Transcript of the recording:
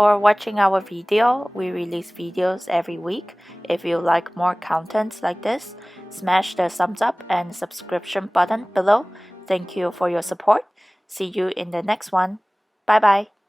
for watching our video. We release videos every week. If you like more content like this, smash the thumbs up and subscription button below. Thank you for your support. See you in the next one. Bye bye.